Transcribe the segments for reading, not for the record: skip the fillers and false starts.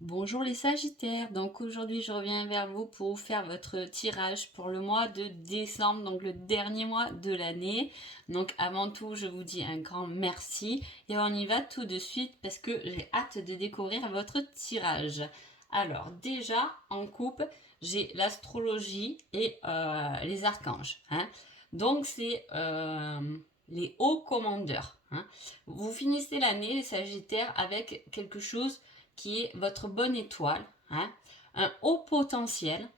Bonjour les Sagittaires, donc aujourd'hui je reviens vers vous pour vous faire votre tirage pour le mois de décembre, donc le dernier mois de l'année. Donc avant tout je vous dis un grand merci et on y va tout de suite parce que j'ai hâte de découvrir votre tirage. Alors déjà en coupe j'ai l'astrologie et les archanges, hein. Donc c'est les hauts commandeurs, hein. Vous finissez l'année les Sagittaires avec quelque chose qui est votre bonne étoile, hein, un haut potentiel,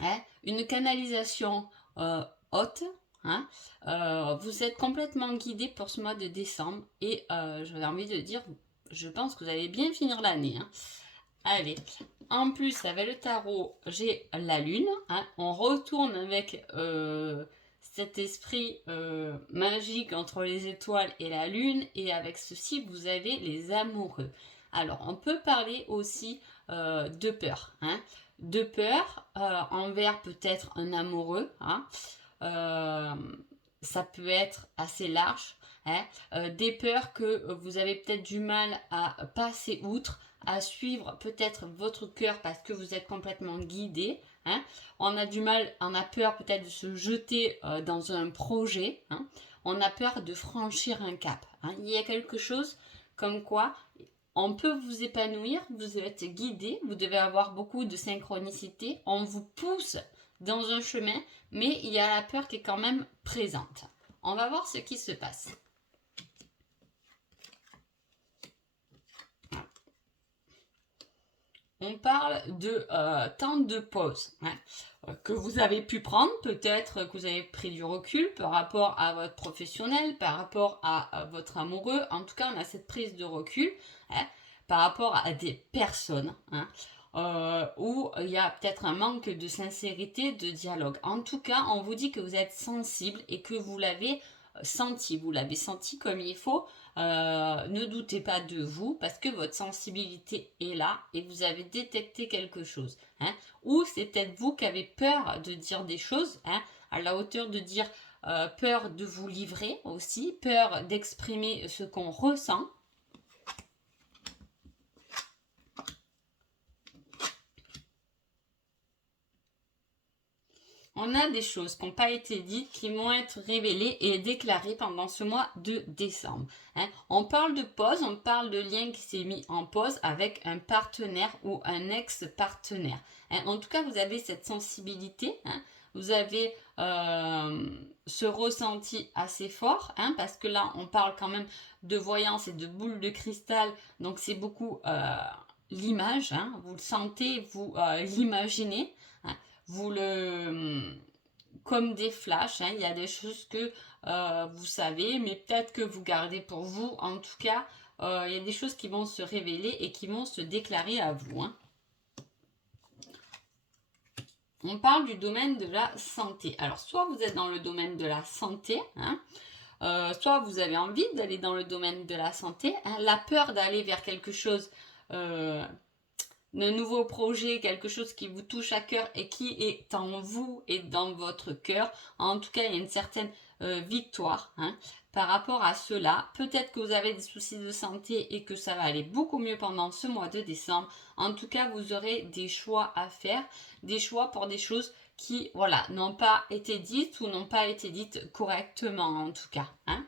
hein, une canalisation haute. Hein, vous êtes complètement guidé pour ce mois de décembre et j'avais envie de dire, je pense que vous allez bien finir l'année. Hein. Allez, en plus avec le tarot, j'ai la lune. Hein, on retourne avec cet esprit magique entre les étoiles et la lune. Et avec ceci, vous avez les amoureux. Alors, on peut parler aussi de peur. Hein, de peur envers peut-être un amoureux. Hein, euh, ça peut être assez large. Hein, des peurs que vous avez peut-être du mal à passer outre, à suivre peut-être votre cœur parce que vous êtes complètement guidé. Hein. On a du mal, on a peur peut-être de se jeter dans un projet. Hein. On a peur de franchir un cap. Hein. Il y a quelque chose comme quoi on peut vous épanouir, vous êtes guidé, vous devez avoir beaucoup de synchronicité, on vous pousse dans un chemin, mais il y a la peur qui est quand même présente. On va voir ce qui se passe. On parle de temps de pause, hein, que vous avez pu prendre, peut-être que vous avez pris du recul par rapport à votre professionnel, par rapport à votre amoureux. En tout cas, on a cette prise de recul, hein, par rapport à des personnes, hein, où il y a peut-être un manque de sincérité, de dialogue. En tout cas, on vous dit que vous êtes sensible et que vous l'avez senti comme il faut. Ne doutez pas de vous parce que votre sensibilité est là et vous avez détecté quelque chose. Hein. Ou c'est peut-être vous qui avez peur de dire des choses, hein, à la hauteur de dire peur de vous livrer aussi, peur d'exprimer ce qu'on ressent. On a des choses qui n'ont pas été dites, qui vont être révélées et déclarées pendant ce mois de décembre. Hein. On parle de pause, on parle de lien qui s'est mis en pause avec un partenaire ou un ex-partenaire. Hein. En tout cas, vous avez cette sensibilité, hein. Vous avez ce ressenti assez fort, hein, parce que là, on parle quand même de voyance et de boule de cristal, donc c'est beaucoup l'image, hein. Vous le sentez, vous l'imaginez. Hein. Vous le comme des flashs, hein, il y a des choses que vous savez, mais peut-être que vous gardez pour vous. En tout cas, il y a des choses qui vont se révéler et qui vont se déclarer à vous. Hein. On parle du domaine de la santé. Alors, soit vous êtes dans le domaine de la santé, hein, soit vous avez envie d'aller dans le domaine de la santé, hein, la peur d'aller vers quelque chose de nouveau projet, quelque chose qui vous touche à cœur et qui est en vous et dans votre cœur. En tout cas, il y a une certaine victoire, hein, par rapport à cela. Peut-être que vous avez des soucis de santé et que ça va aller beaucoup mieux pendant ce mois de décembre. En tout cas, vous aurez des choix à faire, des choix pour des choses qui, voilà, n'ont pas été dites ou n'ont pas été dites correctement, en tout cas. Hein.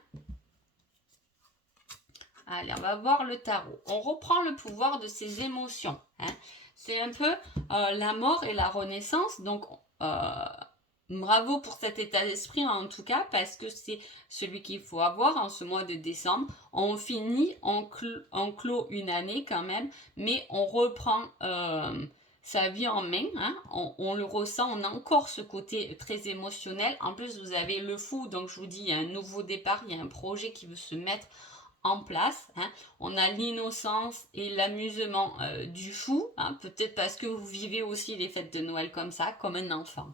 Allez, on va voir le tarot. On reprend le pouvoir de ses émotions. Hein. C'est un peu la mort et la renaissance. Donc, bravo pour cet état d'esprit en tout cas, parce que c'est celui qu'il faut avoir en ce mois de décembre. On finit, on clôt une année quand même, mais on reprend sa vie en main. Hein. On le ressent, on a encore ce côté très émotionnel. En plus, vous avez le fou, donc je vous dis, il y a un nouveau départ, il y a un projet qui veut se mettre en place. Hein. On a l'innocence et l'amusement du fou, hein. Peut-être parce que vous vivez aussi les fêtes de Noël comme ça, comme un enfant.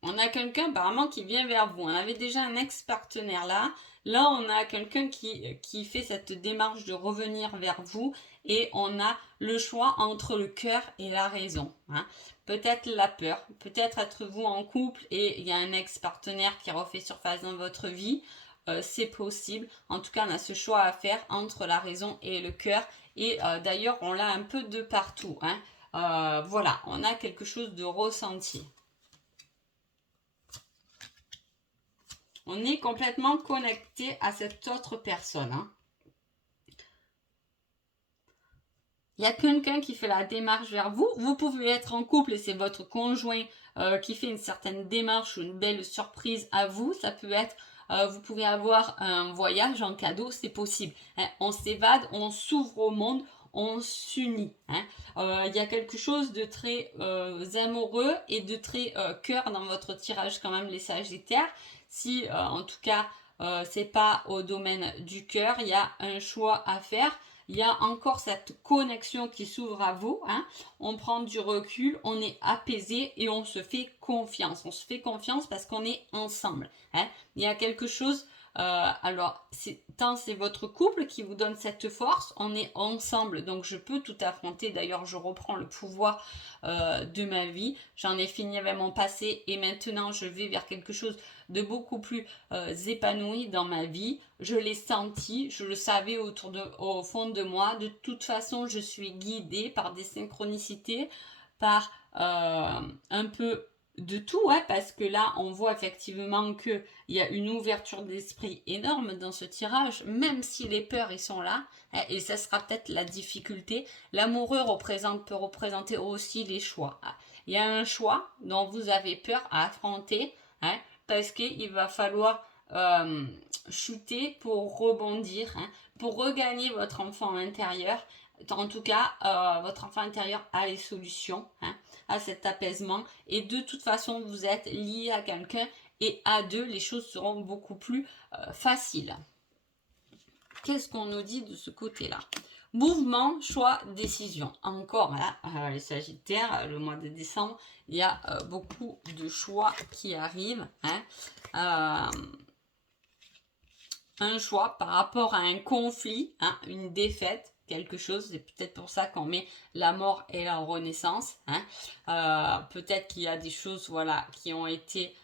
On a quelqu'un apparemment qui vient vers vous. On avait déjà un ex-partenaire là. Là, on a quelqu'un qui fait cette démarche de revenir vers vous et on a le choix entre le cœur et la raison. Hein. Peut-être la peur, peut-être être vous en couple et il y a un ex-partenaire qui refait surface dans votre vie. c'est possible. En tout cas, on a ce choix à faire entre la raison et le cœur. Et d'ailleurs, on l'a un peu de partout. Hein. Voilà, on a quelque chose de ressenti. On est complètement connecté à cette autre personne. Hein. Il y a quelqu'un qui fait la démarche vers vous. Vous pouvez être en couple et c'est votre conjoint qui fait une certaine démarche ou une belle surprise à vous. Ça peut être, vous pouvez avoir un voyage en cadeau, c'est possible. Hein. On s'évade, on s'ouvre au monde, on s'unit. Hein. Il y a quelque chose de très amoureux et de très cœur dans votre tirage quand même, les Sagittaires. Si en tout cas c'est pas au domaine du cœur, il y a un choix à faire. Il y a encore cette connexion qui s'ouvre à vous. Hein. On prend du recul, on est apaisé et on se fait confiance. On se fait confiance parce qu'on est ensemble. Hein. Il y a quelque chose, alors tant c'est votre couple qui vous donne cette force, on est ensemble. Donc je peux tout affronter. D'ailleurs, je reprends le pouvoir de ma vie. J'en ai fini avec mon passé et maintenant je vais vers quelque chose de beaucoup plus épanoui dans ma vie. Je l'ai senti, je le savais au fond de moi. De toute façon, je suis guidée par des synchronicités, par un peu de tout, hein, parce que là, on voit effectivement qu'il y a une ouverture d'esprit énorme dans ce tirage, même si les peurs, ils sont là, hein, et ça sera peut-être la difficulté. L'amoureux peut représenter aussi les choix. Il y a un choix dont vous avez peur à affronter, hein, parce qu'il va falloir chuter pour rebondir, hein, pour regagner votre enfant intérieur. En tout cas, votre enfant intérieur a les solutions, hein, à cet apaisement. Et de toute façon, vous êtes lié à quelqu'un et à deux, les choses seront beaucoup plus faciles. Qu'est-ce qu'on nous dit de ce côté-là? Mouvement, choix, décision. Encore, là, les Sagittaires, le mois de décembre, il y a beaucoup de choix qui arrivent. Hein. Un choix par rapport à un conflit, hein, une défaite, quelque chose. C'est peut-être pour ça qu'on met la mort et la renaissance. Hein. Peut-être qu'il y a des choses, voilà, qui ont été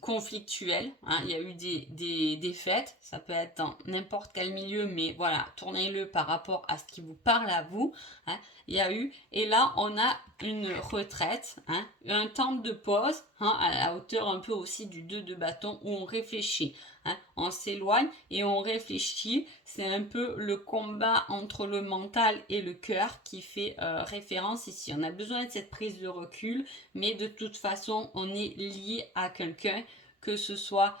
conflictuelles. Hein. Il y a eu des défaites. Ça peut être dans n'importe quel milieu, mais voilà, tournez-le par rapport à ce qui vous parle à vous. Hein. Il y a eu, et là, on a une retraite, hein, un temps de pause, hein, à la hauteur un peu aussi du 2 de bâton, où on réfléchit. Hein, on s'éloigne et on réfléchit. C'est un peu le combat entre le mental et le cœur qui fait référence ici. On a besoin de cette prise de recul, mais de toute façon, on est lié à quelqu'un, que ce soit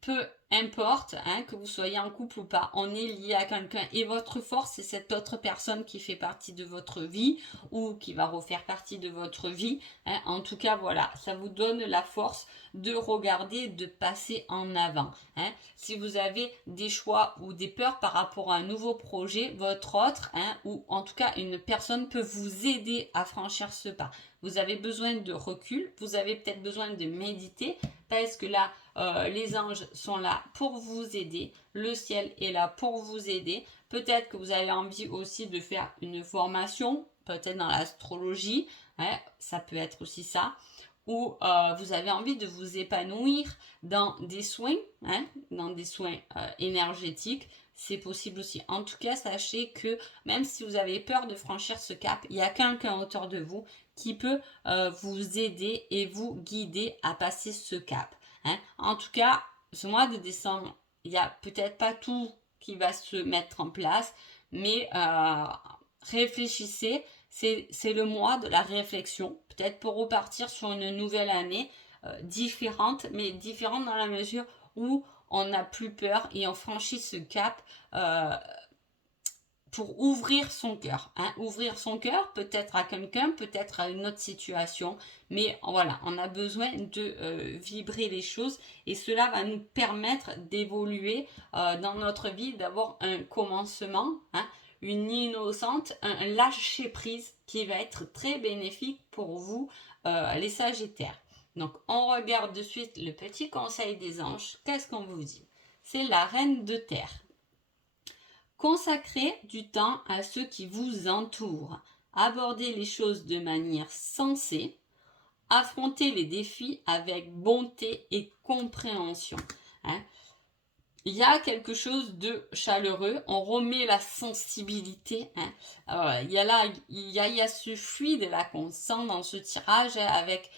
peu importe, hein, que vous soyez en couple ou pas, on est lié à quelqu'un. Et votre force, c'est cette autre personne qui fait partie de votre vie ou qui va refaire partie de votre vie. Hein. En tout cas, voilà, ça vous donne la force de regarder, de passer en avant. Hein. Si vous avez des choix ou des peurs par rapport à un nouveau projet, votre autre, hein, ou en tout cas une personne peut vous aider à franchir ce pas. Vous avez besoin de recul, vous avez peut-être besoin de méditer, parce que là, les anges sont là pour vous aider, le ciel est là pour vous aider. Peut-être que vous avez envie aussi de faire une formation, peut-être dans l'astrologie, hein, ça peut être aussi ça, ou vous avez envie de vous épanouir dans des soins, hein, dans des soins énergétiques, c'est possible aussi. En tout cas, sachez que même si vous avez peur de franchir ce cap, il y a quelqu'un autour de vous qui peut vous aider et vous guider à passer ce cap. Hein. En tout cas, ce mois de décembre, il n'y a peut-être pas tout qui va se mettre en place, mais réfléchissez, c'est le mois de la réflexion, peut-être pour repartir sur une nouvelle année différente, mais différente dans la mesure où on n'a plus peur et on franchit ce cap pour ouvrir son cœur. Hein. Ouvrir son cœur peut-être à quelqu'un, peut-être à une autre situation, mais voilà, on a besoin de vibrer les choses et cela va nous permettre d'évoluer dans notre vie, d'avoir un commencement, hein, une innocente, un lâcher-prise qui va être très bénéfique pour vous, les Sagittaires. Donc, on regarde de suite le petit conseil des anges. Qu'est-ce qu'on vous dit? C'est la reine de terre. Consacrez du temps à ceux qui vous entourent. Abordez les choses de manière sensée. affronter les défis avec bonté et compréhension. Hein. Il y a quelque chose de chaleureux, on remet la sensibilité. Hein. Il y a ce fluide là qu'on sent dans ce tirage, hein, avec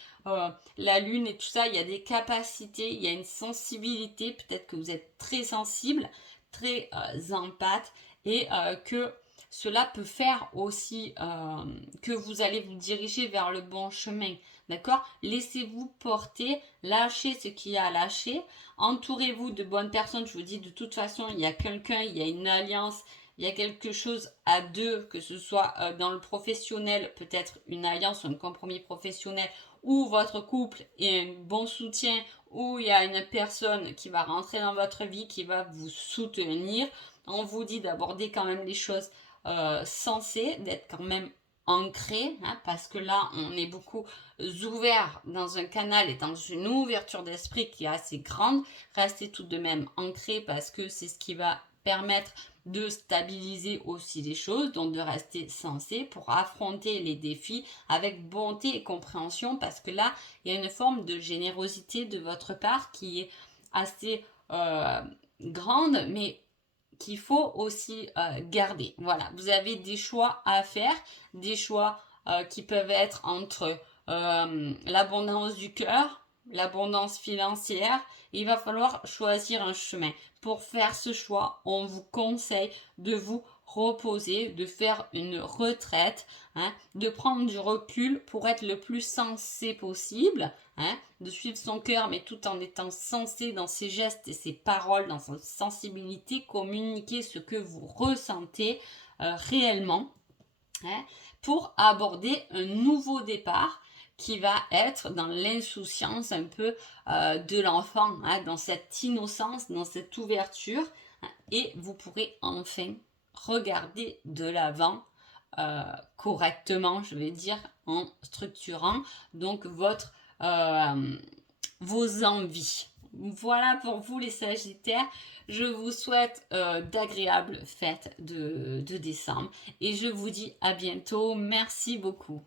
la lune et tout ça. Il y a des capacités, il y a une sensibilité. Peut-être que vous êtes très sensible, très empathe, et que cela peut faire aussi que vous allez vous diriger vers le bon chemin. D'accord? Laissez-vous porter, lâchez ce qu'il y a à lâcher. Entourez-vous de bonnes personnes. Je vous dis, de toute façon, il y a quelqu'un, il y a une alliance, il y a quelque chose à deux, que ce soit dans le professionnel, peut-être une alliance ou un compromis professionnel, ou votre couple et un bon soutien, ou il y a une personne qui va rentrer dans votre vie, qui va vous soutenir. On vous dit d'aborder quand même les choses sensées, d'être quand même ancré, hein, parce que là, on est beaucoup ouvert dans un canal et dans une ouverture d'esprit qui est assez grande. Restez tout de même ancré, parce que c'est ce qui va permettre de stabiliser aussi les choses, donc de rester sensé pour affronter les défis avec bonté et compréhension, parce que là, il y a une forme de générosité de votre part qui est assez grande, mais qu'il faut aussi garder. Voilà, vous avez des choix à faire, des choix qui peuvent être entre l'abondance du cœur, l'abondance financière. Il va falloir choisir un chemin. Pour faire ce choix, on vous conseille de vous reposer, de faire une retraite, hein, de prendre du recul pour être le plus sensé possible, hein, de suivre son cœur, mais tout en étant sensé dans ses gestes et ses paroles, dans sa sensibilité, communiquer ce que vous ressentez réellement, hein, pour aborder un nouveau départ qui va être dans l'insouciance un peu de l'enfant, hein, dans cette innocence, dans cette ouverture, hein, et vous pourrez enfin regarder de l'avant correctement, je vais dire, en structurant donc vos envies. Voilà pour vous les Sagittaires. Je vous souhaite d'agréables fêtes de décembre et je vous dis à bientôt. Merci beaucoup.